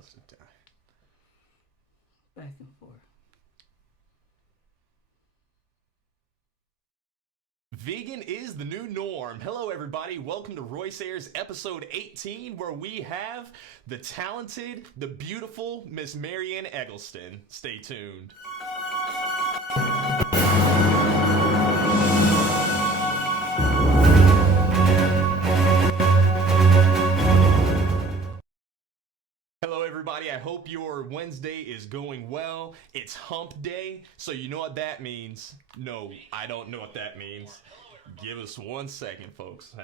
doesn't die. Back and forth. Vegan is the new norm. Hello, everybody. Welcome to Royce Airs episode 18, where we have the talented, the beautiful Miss Marianne Eggleston. Stay tuned. Hello, everybody. I hope your Wednesday is going well. It's hump day, so you know what that means. No, I don't know what that means. Give us 1 second, folks.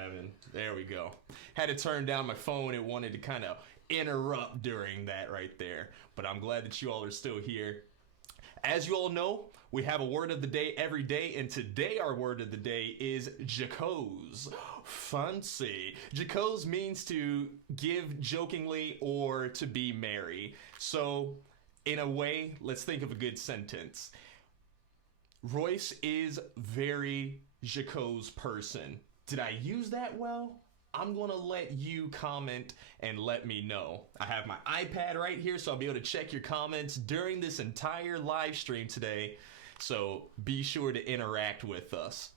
There we go. Had to turn down my phone. It wanted to kind of interrupt during that right there. But I'm glad that you all are still here. As you all know, we have a word of the day every day, and today our word of the day is jocose. Fancy. Jocose means to give jokingly or to be merry. So, in a way, let's think of a good sentence. Royce is very jocose person. Did I use that well? I'm going to let you comment and let me know. I have my iPad right here, so I'll be able to check your comments during this entire live stream today. So be sure to interact with us.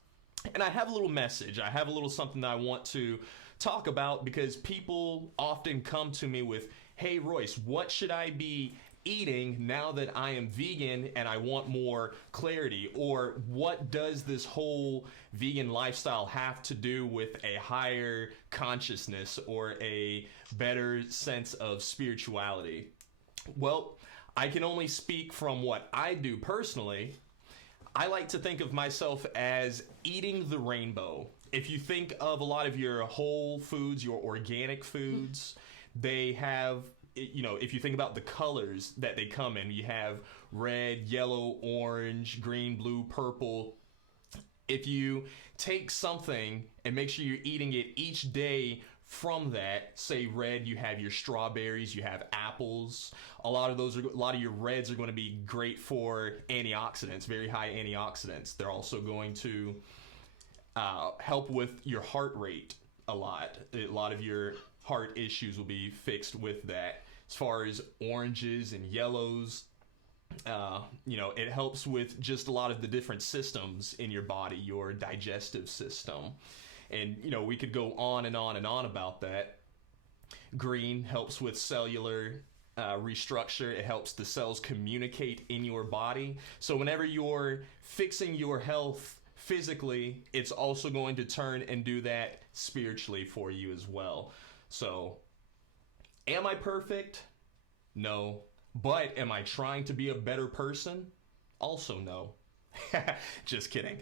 And I have a little message. I have a little something that I want to talk about because people often come to me with, hey, Royce, what should I be eating now that I am vegan and I want more clarity? Or what does this whole vegan lifestyle have to do with a higher consciousness or a better sense of spirituality? Well, I can only speak from what I do personally. I like to think of myself as eating the rainbow. If you think of a lot of your whole foods, your organic foods, they have, you know, if you think about the colors that they come in, you have red, yellow, orange, green, blue, purple. If you take something and make sure you're eating it each day from that, say red, you have your strawberries, you have apples. A lot of your reds are going to be great for antioxidants, very high antioxidants. They're also going to help with your heart rate a lot. A lot of your heart issues will be fixed with that. As far as oranges and yellows, it helps with just a lot of the different systems in your body, your digestive system. And, we could go on and on and on about that. Green helps with cellular restructure. It helps the cells communicate in your body. So whenever you're fixing your health physically, it's also going to turn and do that spiritually for you as well. So, am I perfect? No. But am I trying to be a better person? Also no. Just kidding.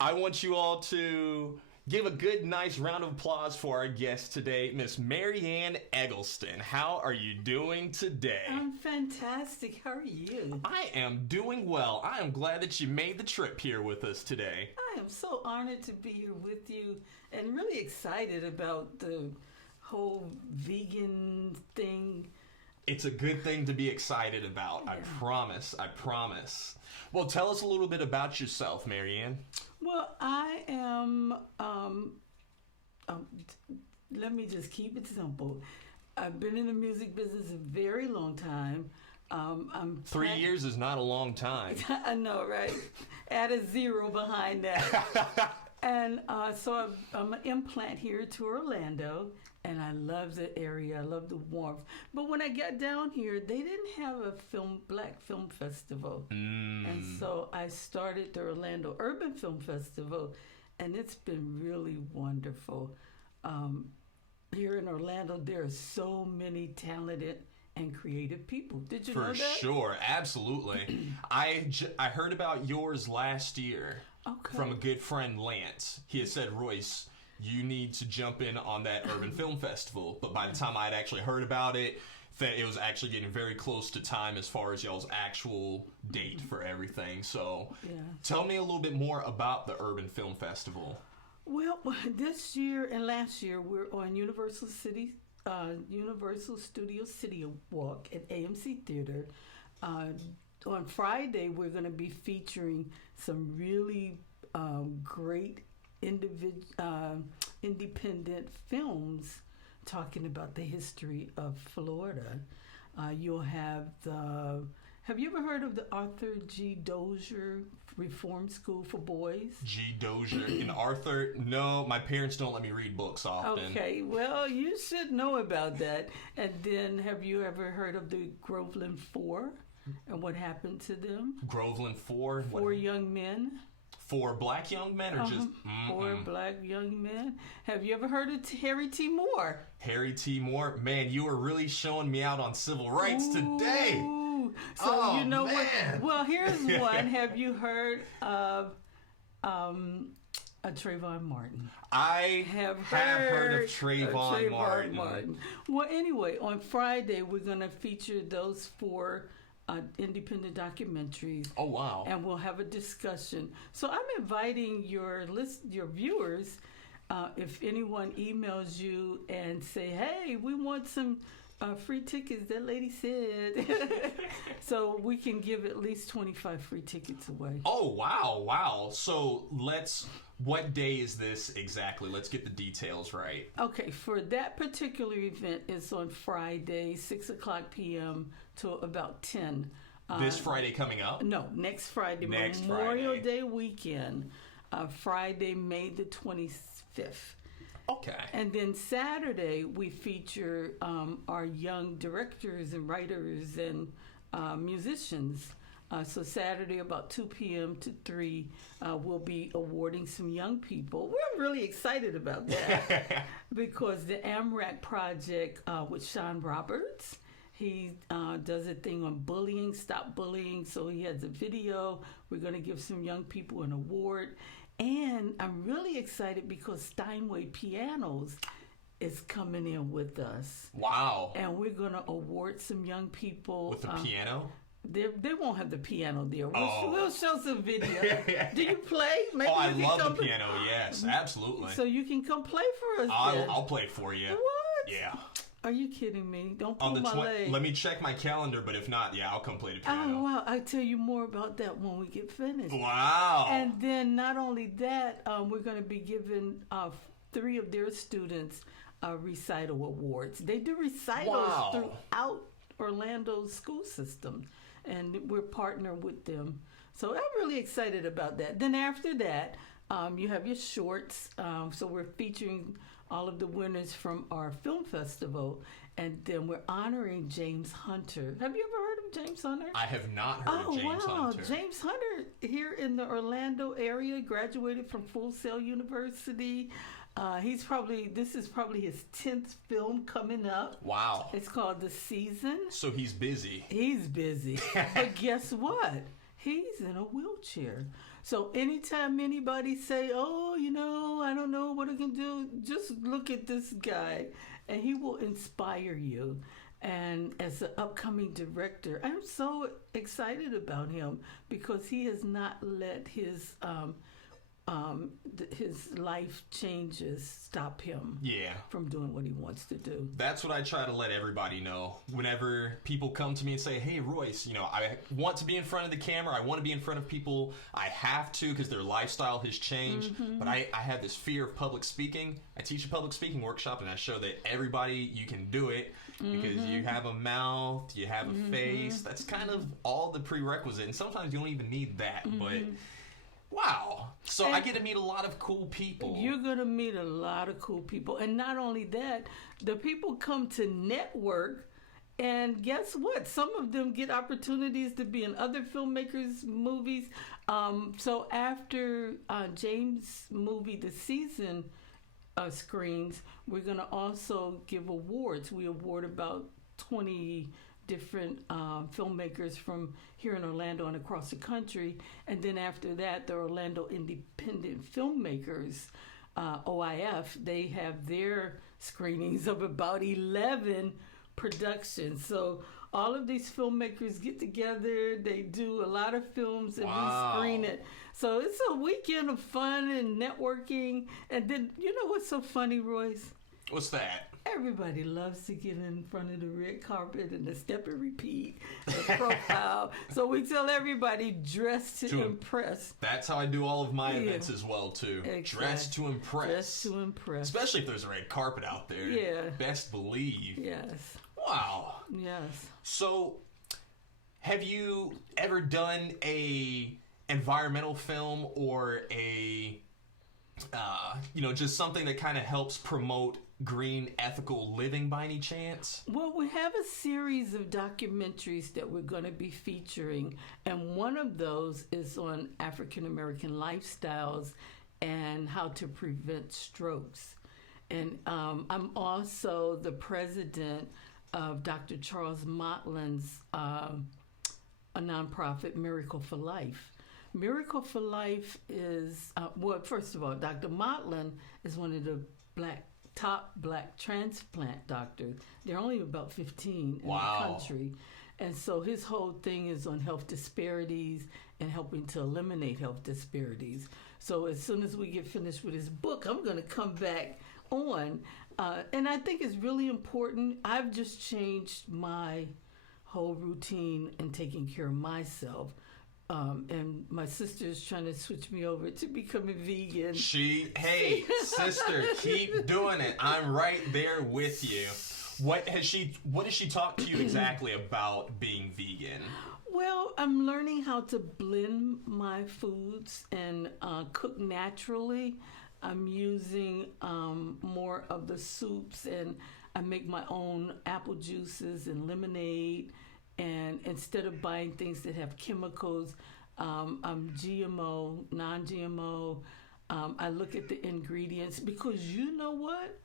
I want you all to give a good, nice round of applause for our guest today, Miss Marianne Eggleston. How are you doing today? I'm fantastic. How are you? I am doing well. I am glad that you made the trip here with us today. I am so honored to be here with you and really excited about the whole vegan thing. It's a good thing to be excited about. Yeah. I promise. Well, tell us a little bit about yourself, Marianne. Well, I am, let me just keep it simple. I've been in the music business a very long time. 3 years is not a long time. I know, right? Add a zero behind that. And so I'm an implant here to Orlando, and I love the area. I love the warmth. But when I got down here, they didn't have a Black Film Festival. And so I started the Orlando Urban Film Festival, and it's been really wonderful. Here in Orlando, there are so many talented and creative people. Did you know that? For sure, absolutely. I heard about yours last year. Okay. From a good friend, Lance. He had said, Royce, you need to jump in on that Urban Film Festival. But by the time I'd actually heard about it, it was actually getting very close to time as far as y'all's actual date for everything. So Tell me a little bit more about the Urban Film Festival. Well, this year and last year, we're on Universal Studio City Walk at AMC Theater. On Friday, we're going to be featuring some really great independent films talking about the history of Florida. You'll have the. Have you ever heard of the Arthur G. Dozier Reform School for Boys? G. Dozier and Arthur. No, my parents don't let me read books often. Okay, well, you should know about that. And then, have you ever heard of the Groveland Four and what happened to them? Groveland Four? Four young men. Four black young men or just... Four black young men. Have you ever heard of Harry T. Moore? Harry T. Moore? Man, you are really showing me out on civil rights today. So you know what? Well, here's one. Have you heard of Trayvon Martin? I have heard of Trayvon Martin. Well, anyway, on Friday we're going to feature those four independent documentaries. Oh wow! And we'll have a discussion. So I'm inviting your viewers. If anyone emails you and say, "Hey, we want some free tickets," that lady said, so we can give at least 25 free tickets away. Oh wow! So what day is this exactly? Let's get the details right. Okay, for that particular event, it's on Friday, 6:00 p.m. to about 10. This Friday coming up? No, next Friday, Memorial Day weekend, Friday, May the 25th. Okay. And then Saturday, we feature our young directors and writers and musicians. So Saturday, about 2 p.m. to 3, we'll be awarding some young people. We're really excited about that because the AMRAC project with Sean Roberts, he does a thing on bullying, stop bullying. So he has a video. We're going to give some young people an award. And I'm really excited because Steinway Pianos is coming in with us. Wow. And we're going to award some young people. With the piano? They won't have the piano there. We'll show some video. Do you play? Maybe I love the piano. Yes, absolutely. So you can come play for us. I'll play for you. What? Yeah. Are you kidding me? Don't pull my leg. Let me check my calendar, but if not, yeah, I'll come play the piano. Oh, wow. I'll tell you more about that when we get finished. Wow. And then not only that, we're going to be giving 3 of their students recital awards. They do recitals throughout Orlando's school system, and we're partnered with them. So I'm really excited about that. Then after that, you have your shorts. So we're featuring all of the winners from our film festival, and then we're honoring James Hunter. Have you ever heard of James Hunter? I have not heard of James Hunter. James Hunter here in the Orlando area, graduated from Full Sail University. This is probably his 10th film coming up. Wow. It's called The Season. So he's busy. He's busy. But guess what? He's in a wheelchair. So anytime anybody say, "Oh, I don't know what I can do," just look at this guy and he will inspire you. And as an upcoming director, I'm so excited about him because he has not let his life changes stop him from doing what he wants to do. That's what I try to let everybody know. Whenever people come to me and say, "Hey, Royce, I want to be in front of the camera. I want to be in front of people. I have to because their lifestyle has changed. But I have this fear of public speaking." I teach a public speaking workshop, and I show that everybody, you can do it because you have a mouth, you have a face. That's kind of all the prerequisite. And sometimes you don't even need that, but... Wow. So I get to meet a lot of cool people. You're going to meet a lot of cool people. And not only that, the people come to network, and guess what? Some of them get opportunities to be in other filmmakers' movies. So after James' movie, The Season, screens, we're going to also give awards. We award about 20 different filmmakers from here in Orlando and across the country. And then after that, the Orlando Independent Filmmakers, OIF, they have their screenings of about 11 productions. So all of these filmmakers get together, they do a lot of films, and we screen it. So it's a weekend of fun and networking. And then, you know what's so funny, Royce? What's that? Everybody loves to get in front of the red carpet and the step and repeat, the profile. So we tell everybody, dress to impress. That's how I do all of my events as well, too. Exactly. Dress to impress. Dress to impress. Especially if there's a red carpet out there. Yeah. Best believe. Yes. Wow. Yes. So, have you ever done a environmental film or a, just something that kind of helps promote green, ethical living by any chance? Well, we have a series of documentaries that we're going to be featuring, and one of those is on African American lifestyles and how to prevent strokes. And I'm also the president of Dr. Charles Motlin's a nonprofit, Miracle for Life. Miracle for Life is, first of all, Dr. Motlin is one of the top black transplant doctors. There are only about 15 in the country. And so his whole thing is on health disparities and helping to eliminate health disparities. So as soon as we get finished with his book, I'm going to come back on. And I think it's really important. I've just changed my whole routine in taking care of myself. And my sister is trying to switch me over to becoming vegan. Hey, sister, keep doing it. I'm right there with you. What has she talked to you exactly about being vegan? Well, I'm learning how to blend my foods and cook naturally. I'm using more of the soups, and I make my own apple juices and lemonade. And instead of buying things that have chemicals, I'm GMO, non-GMO. I look at the ingredients because you know what?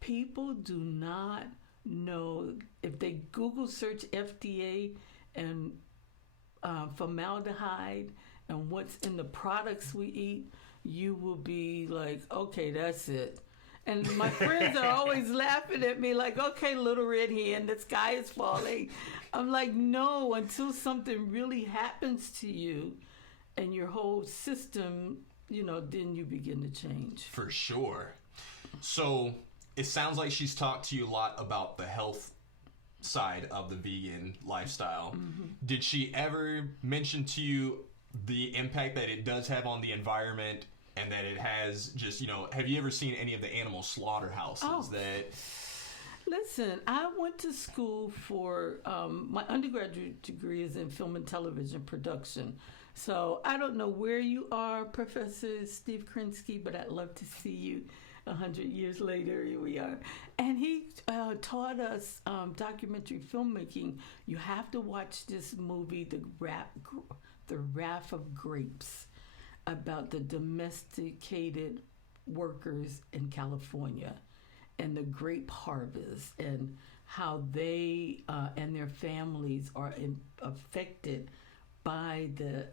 People do not know. If they Google search FDA and formaldehyde and what's in the products we eat, you will be like, okay, that's it. And my friends are always laughing at me like, okay, little red hen, the sky is falling. I'm like, no, until something really happens to you and your whole system, then you begin to change. For sure. So it sounds like she's talked to you a lot about the health side of the vegan lifestyle. Mm-hmm. Did she ever mention to you the impact that it does have on the environment? And that it has just, have you ever seen any of the animal slaughterhouses that... Listen, I went to school for, my undergraduate degree is in film and television production. So I don't know where you are, Professor Steve Krinsky, but I'd love to see you 100 years later. Here we are. And he taught us documentary filmmaking. You have to watch this movie, The Wrath of Grapes, about the domesticated workers in California and the grape harvest and how they and their families are affected by the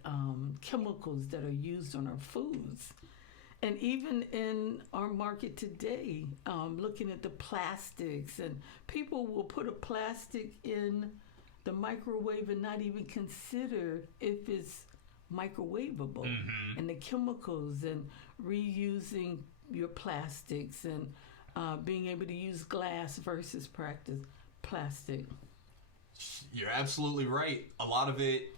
chemicals that are used on our foods. And even in our market today, looking at the plastics, and people will put a plastic in the microwave and not even consider if it's microwavable, mm-hmm. and the chemicals and reusing your plastics and being able to use glass versus plastic. You're absolutely right. A lot of it,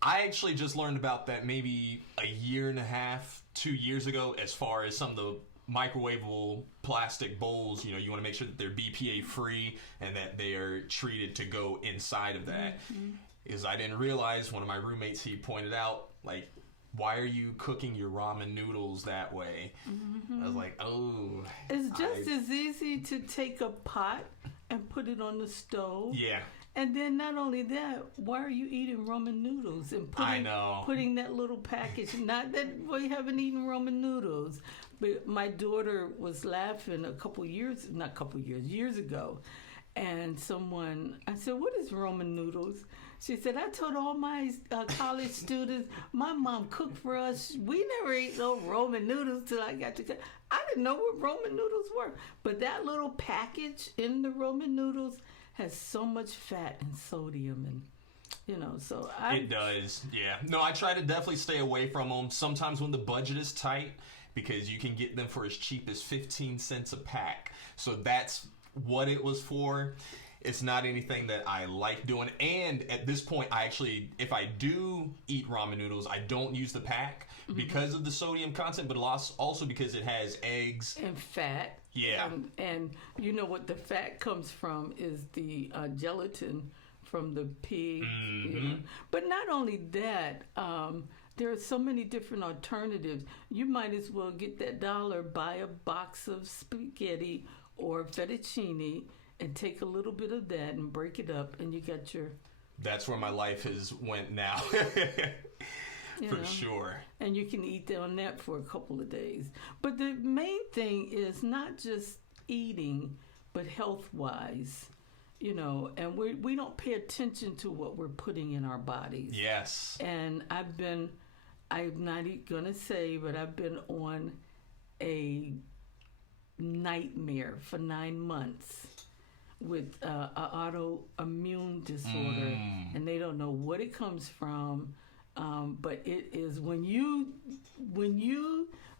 I actually just learned about that maybe a year and a half, 2 years ago, as far as some of the microwavable plastic bowls. You want to make sure that they're BPA free and that they are treated to go inside of that. Mm-hmm. Is I didn't realize, one of my roommates, he pointed out, like, why are you cooking your ramen noodles that way? Mm-hmm. I was like, oh. It's just as easy to take a pot and put it on the stove. Yeah. And then not only that, why are you eating ramen noodles and putting that little package? Not that we haven't eaten ramen noodles, but my daughter was laughing years ago. And I said, what is ramen noodles? She said, I told all my college students, my mom cooked for us. We never ate no ramen noodles till I got to college. I didn't know what ramen noodles were. But that little package in the ramen noodles has so much fat and sodium and, so It does, yeah. No, I try to definitely stay away from them. Sometimes when the budget is tight, because you can get them for as cheap as 15 cents a pack. So that's what it was for. It's not anything that I like doing. And at this point, if I do eat ramen noodles, I don't use the pack, mm-hmm. because of the sodium content, but also because it has eggs and fat. Yeah. And you know what the fat comes from is the gelatin from the pig. You know. But not only that, there are so many different alternatives. You might as well get that $1, buy a box of spaghetti or fettuccine, and take a little bit of that and break it up, and you got your... That's where my life has went now. For sure. And you can eat on that for a couple of days. But the main thing is not just eating, but health-wise, you know, and we don't pay attention to what we're putting in our bodies. Yes. And I'm not going to say, but I've been on a nightmare for 9 months with an autoimmune disorder, and they don't know what it comes from. But it is when you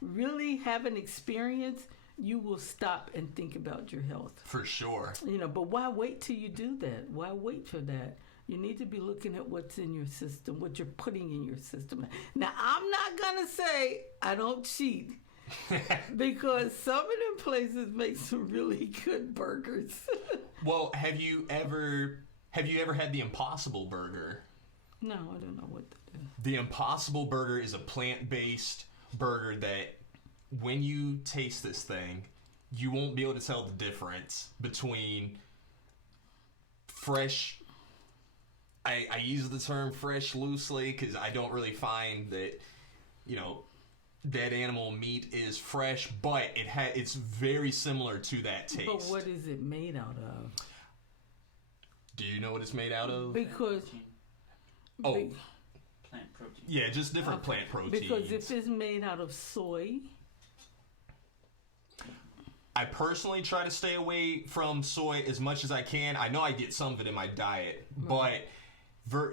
really have an experience, you will stop and think about your health. For sure. You know, but why wait till you do that? Why wait for that? You need to be looking at what's in your system, what you're putting in your system. Now, I'm not going to say I don't cheat because some of them places make some really good burgers. Well, have you ever had the Impossible Burger? No, I don't know what that is. The Impossible Burger is a plant-based burger that when you taste this thing, you won't be able to tell the difference between fresh... I use the term fresh loosely because I don't really find that, you know, dead animal meat is fresh, but it's very similar to that taste. But what is it made out of? Do you know what it's made out of? Because... plant protein. Yeah, just different plant proteins. Because if it's made out of soy... I personally try to stay away from soy as much as I can. I know I get some of it in my diet, but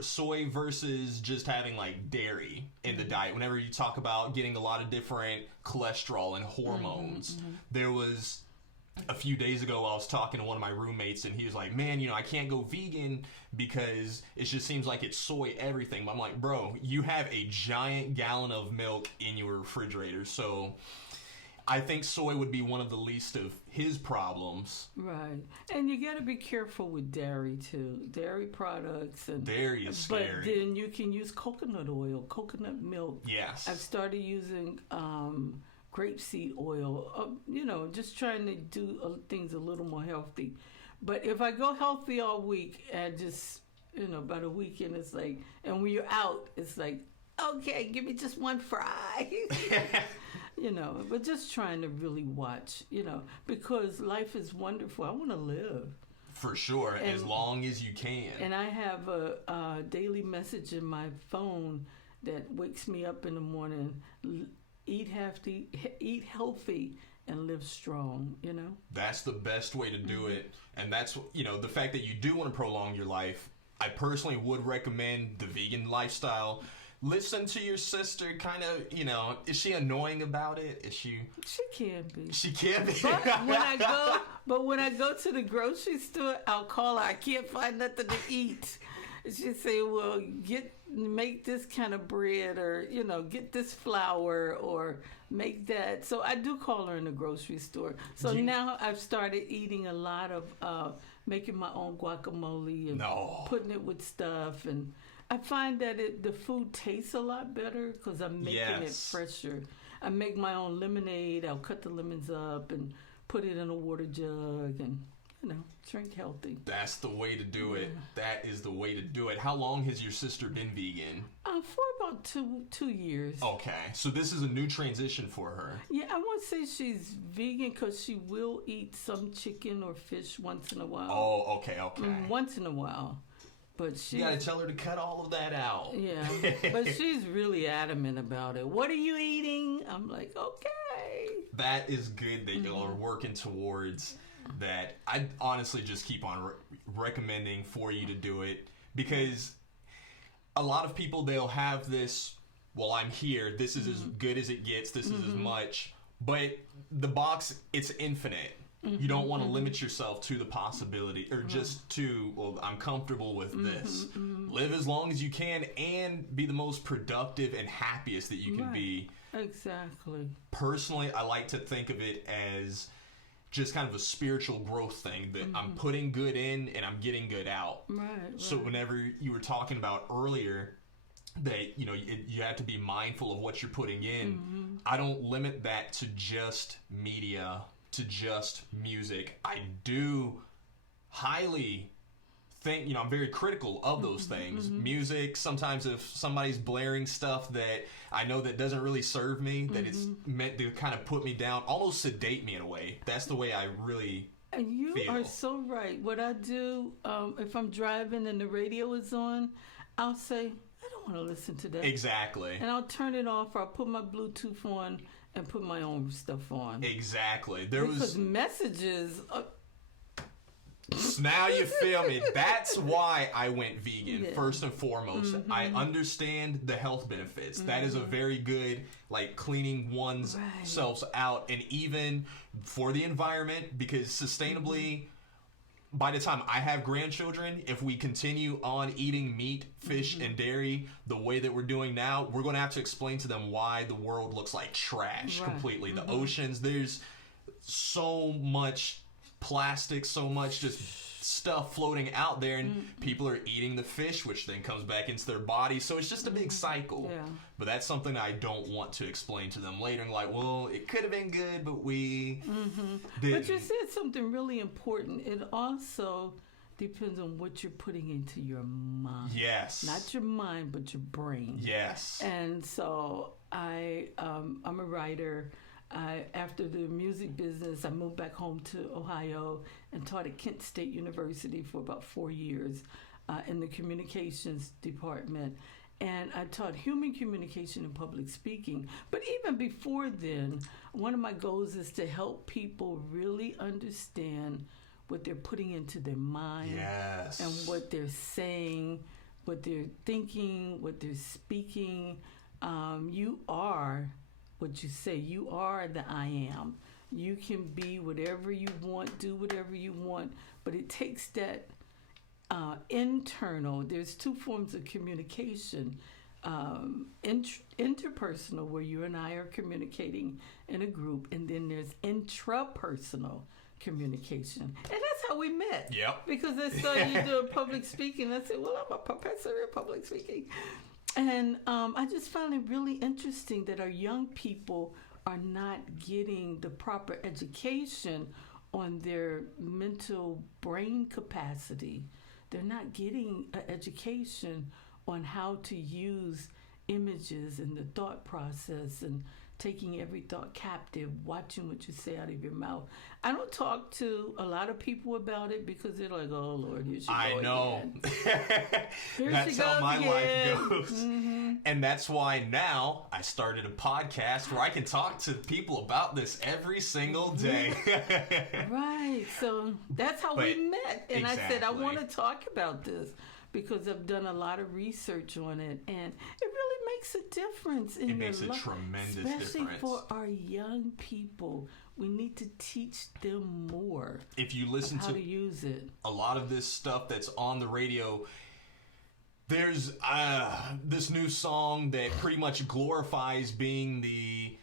soy versus just having like dairy in the diet. Whenever you talk about getting a lot of different cholesterol and hormones, there was a few days ago I was talking to one of my roommates and he was like, man, you know, I can't go vegan because it just seems like it's soy everything. But I'm like, bro, you have a giant gallon of milk in your refrigerator, so I think soy would be one of the least of his problems. Right. And you got to be careful with dairy, too. Dairy products. And dairy is scary. But then you can use coconut oil, coconut milk. Yes. I've started using grapeseed oil, you know, just trying to do things a little more healthy. But if I go healthy all week, and just, you know, by the weekend, it's like, and when you're out, it's like, okay, give me just one fry. You know, but just trying to really watch, you know, because life is wonderful. I want to live. For sure, as long as you can. And I have a daily message in my phone that wakes me up in the morning, eat healthy, and live strong, you know? That's the best way to do it. And that's, you know, the fact that you do want to prolong your life, I personally would recommend the vegan lifestyle. Listen to your sister, kind of, you know, is she annoying about it? Is she... She can be. She can be. But when I go to the grocery store, I'll call her. I can't find nothing to eat. She'll say, well, make this kind of bread, or, you know, get this flour, or make that. So I do call her in the grocery store. So now I've started eating a lot of, making my own guacamole and putting it with stuff, and I find that the food tastes a lot better because I'm making it fresher. I make my own lemonade. I'll cut the lemons up and put it in a water jug and, you know, drink healthy. That's the way to do it. That is the way to do it. How long has your sister been vegan? For about two years. Okay, so this is a new transition for her. Yeah, I won't say she's vegan because she will eat some chicken or fish once in a while. Oh, okay. Once in a while. But you gotta tell her to cut all of that out. Yeah, but she's really adamant about it. What are you eating? I'm like, okay. That is good that y'all are working towards that. I honestly just keep on recommending for you to do it because a lot of people, they'll have this, well, I'm here, this is as good as it gets, this is as much, but the box, it's infinite. You don't want to limit yourself to the possibility or just to, well, I'm comfortable with this. Live as long as you can and be the most productive and happiest that you can be. Exactly. Personally, I like to think of it as just kind of a spiritual growth thing that I'm putting good in and I'm getting good out. Right. So whenever you were talking about earlier that, you know, you have to be mindful of what you're putting in, I don't limit that to just media, to just music. I do highly think, you know, I'm very critical of those things. Music, sometimes if somebody's blaring stuff that I know that doesn't really serve me, that it's meant to kind of put me down, almost sedate me in a way. That's the way I really and you feel. are so right. What I do, if I'm driving and the radio is on, I'll say, I don't want to listen to that. Exactly. And I'll turn it off, or I'll put my Bluetooth on and put my own stuff on. Exactly. Because messages... Now you feel me. That's why I went vegan, first and foremost. I understand the health benefits. That is a very good, like, cleaning one's selves out. And even for the environment, because sustainably, by the time I have grandchildren, if we continue on eating meat, fish, and dairy the way that we're doing now, we're going to have to explain to them why the world looks like trash completely. The oceans, there's so much plastic, so much just stuff floating out there, and people are eating the fish, which then comes back into their body. So it's just a big cycle. But that's something I don't want to explain to them later. And like, well, it could have been good, but we didn't. But you said something really important. It also depends on what you're putting into your mind. Yes. Not your mind, but your brain. Yes. And so I'm a writer. After the music business, I moved back home to Ohio and taught at Kent State University for about 4 years in the communications department. And I taught human communication and public speaking. But even before then, one of my goals is to help people really understand what they're putting into their mind and what they're saying, what they're thinking, what they're speaking. You are what you say. You are the I am. You can be whatever you want, do whatever you want, but it takes that internal. There's two forms of communication. Interpersonal, where you and I are communicating in a group, and then there's intrapersonal communication. And that's how we met. Yep. Because I saw you do public speaking. I said, well, I'm a professor in public speaking. And I just found it really interesting that our young people are not getting the proper education on their mental brain capacity. They're not getting an education on how to use images and the thought process and taking every thought captive, watching what you say out of your mouth. I don't talk to a lot of people about it because they're like, oh, Lord, here she goes I know. Here That's she how goes my again. life goes. And that's why now I started a podcast where I can talk to people about this every single day. Right. So that's how we met. And I said, I Exactly. want to talk about this because I've done a lot of research on it. And it really makes a difference in It your makes a life. tremendous Especially difference. for our young people. We need to teach them more If you listen how to to use it. a lot of this stuff that's on the radio, there's this new song that pretty much glorifies being the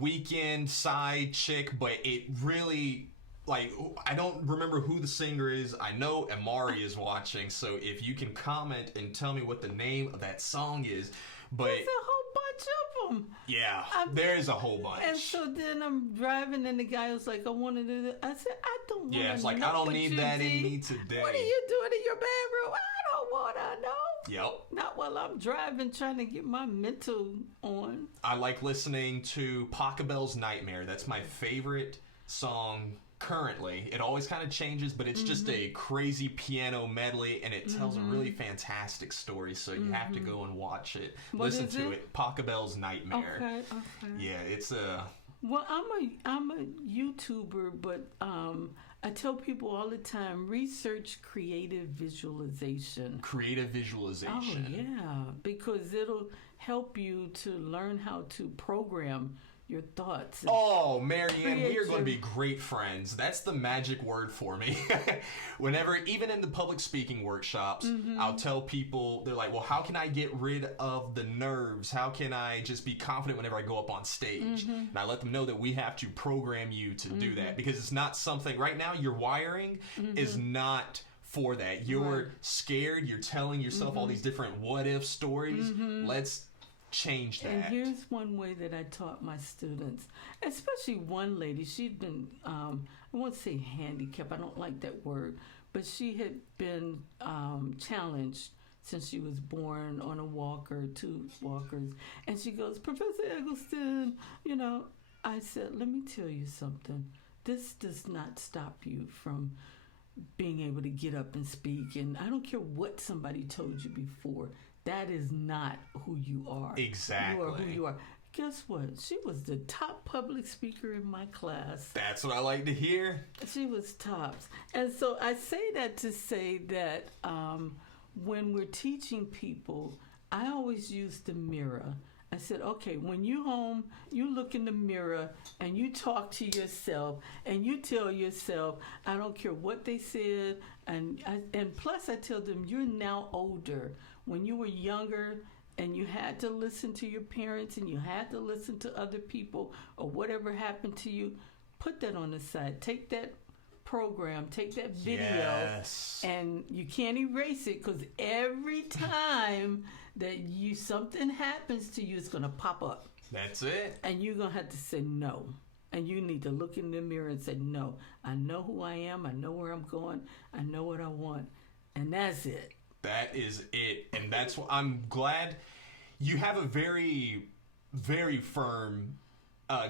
weekend side chick, but it really, like, I don't remember who the singer is. I know Amari is watching, so if you can comment and tell me what the name of that song is. But There's a whole bunch of them. yeah, there is a whole bunch. And so then I'm driving, and the guy was like, I want to do that. I said, I don't want to know. Yeah, it's like, I don't need that in me today. What are you doing in your bedroom? I don't want to know. Yep. Not while I'm driving, trying to get my mental on. I like listening to Pachelbel's Nightmare. That's my favorite song currently. It always kind of changes, but it's just a crazy piano medley, and it tells a really fantastic story, so you have to go and watch it. What Listen is to it? it. Pachelbel's Nightmare. Okay. Yeah, it's a... Well, I'm a YouTuber, but I tell people all the time, research creative visualization. Creative visualization. Oh, yeah, because it'll help you to learn how to program your thoughts. Oh, Marianne, we are going to be great friends. That's the magic word for me. Whenever, even in the public speaking workshops, I'll tell people, they're like, well, how can I get rid of the nerves? How can I just be confident whenever I go up on stage? And I let them know that we have to program you to do that, because it's not something, right now, your wiring is not for that. You're scared. You're telling yourself all these different what if stories. Let's change that. And here's one way that I taught my students, especially one lady. She'd been, I won't say handicapped, I don't like that word, but she had been challenged since she was born on a walker, 2 walkers. And she goes, Professor Eggleston, you know, I said, let me tell you something. This does not stop you from being able to get up and speak. And I don't care what somebody told you before. That is not who you are. Exactly. You are who you are. Guess what? She was the top public speaker in my class. That's what I like to hear. She was tops. And so I say that to say that when we're teaching people, I always use the mirror. I said, okay, when you home, you look in the mirror and you talk to yourself and you tell yourself, I don't care what they said. And plus I tell them, you're now older. When you were younger and you had to listen to your parents and you had to listen to other people or whatever happened to you, put that on the side. Take that program, take that video, and you can't erase it, because every time that something happens to you, it's going to pop up. That's it. And you're going to have to say no. And you need to look in the mirror and say, no, I know who I am. I know where I'm going. I know what I want. And that's it. That is it. And that's what I'm glad you have a very, very firm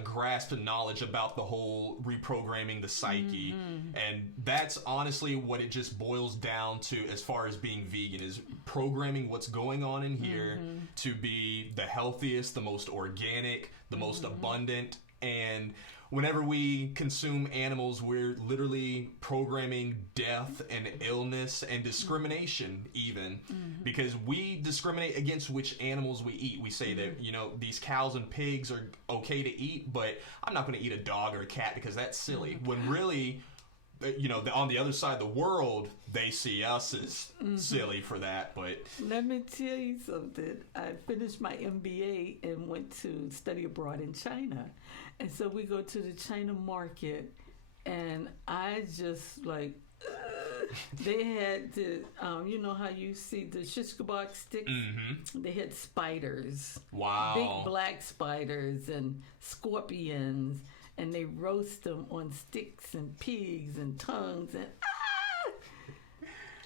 grasp and knowledge about the whole reprogramming the psyche. And that's honestly what it just boils down to as far as being vegan, is programming what's going on in here to be the healthiest, the most organic, the most abundant. And whenever we consume animals, we're literally programming death and illness and discrimination even, because we discriminate against which animals we eat. We say that, you know, these cows and pigs are okay to eat, but I'm not going to eat a dog or a cat because that's silly. When really, you know, on the other side of the world, they see us as silly for that. But let me tell you something. I finished my MBA and went to study abroad in China. And so we go to the China market, and I just like, they had the, you know how you see the shish kebab sticks? They had spiders. Wow. Big black spiders and scorpions, and they roast them on sticks and pigs and tongues and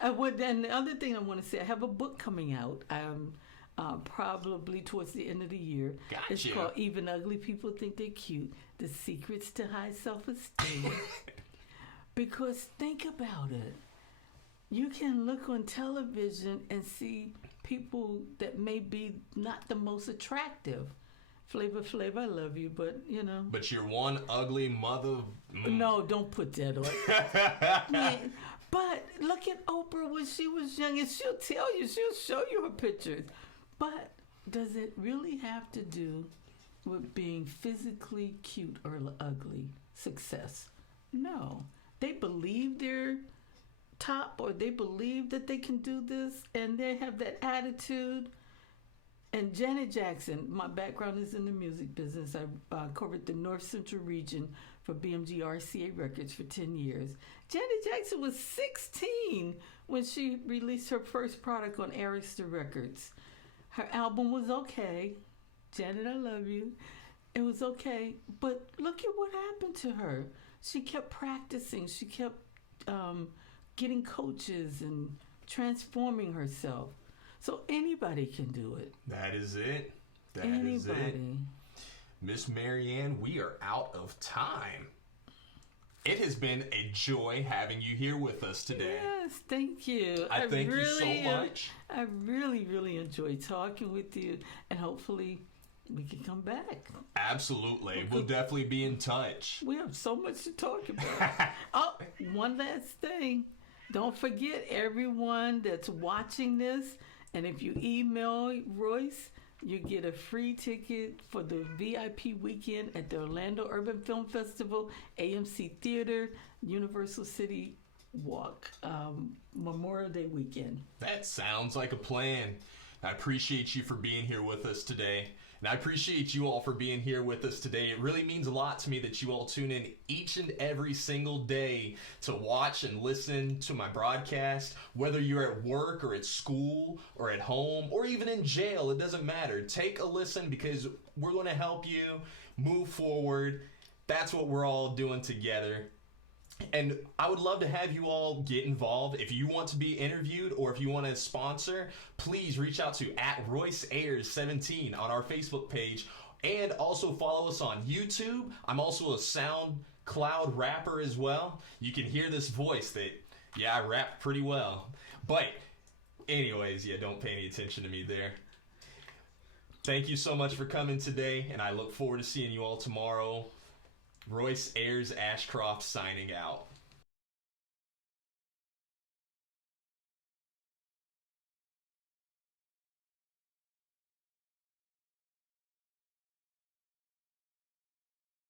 and the other thing I want to say, I have a book coming out. Probably towards the end of the year. Gotcha. It's called Even Ugly People Think They're Cute: The Secrets to High Self-Esteem. Because think about it. You can look on television and see people that may be not the most attractive. Flavor, I love you, but you know. But you're one ugly mother. No, don't put that on. Man, but look at Oprah when she was young, and she'll tell you, she'll show you her pictures. But does it really have to do with being physically cute or ugly? Success? No. They believe they're top, or they believe that they can do this, and they have that attitude. And Janet Jackson, my background is in the music business. I covered the North Central region for BMG RCA Records for 10 years. Janet Jackson was 16 when she released her first product on Arista Records. Her album was okay. Janet, I love you. It was okay. But look at what happened to her. She kept practicing. She kept getting coaches and transforming herself. So anybody can do it. That is it. That is it. Miss Marianne, we are out of time. It has been a joy having you here with us today. Yes, thank you. I thank you so much. I really, really enjoyed talking with you, and hopefully we can come back. Absolutely. We'll definitely be in touch. We have so much to talk about. Oh, one last thing. Don't forget, everyone that's watching this, and if you email Royce, You get a free ticket for the VIP weekend at the Orlando Urban Film Festival, AMC Theater, Universal City Walk, Memorial Day weekend. That sounds like a plan. I appreciate you for being here with us today. And I appreciate you all for being here with us today. It really means a lot to me that you all tune in each and every single day to watch and listen to my broadcast. Whether you're at work or at school or at home or even in jail, it doesn't matter. Take a listen because we're going to help you move forward. That's what we're all doing together. And I would love to have you all get involved. If you want to be interviewed or if you want to sponsor, please reach out to @RoyceAyers17 on our Facebook page. And also follow us on YouTube. I'm also a SoundCloud rapper as well. You can hear this voice that, yeah, I rap pretty well. But anyways, yeah, don't pay any attention to me there. Thank you so much for coming today, and I look forward to seeing you all tomorrow. Royce Ashcroft signing out.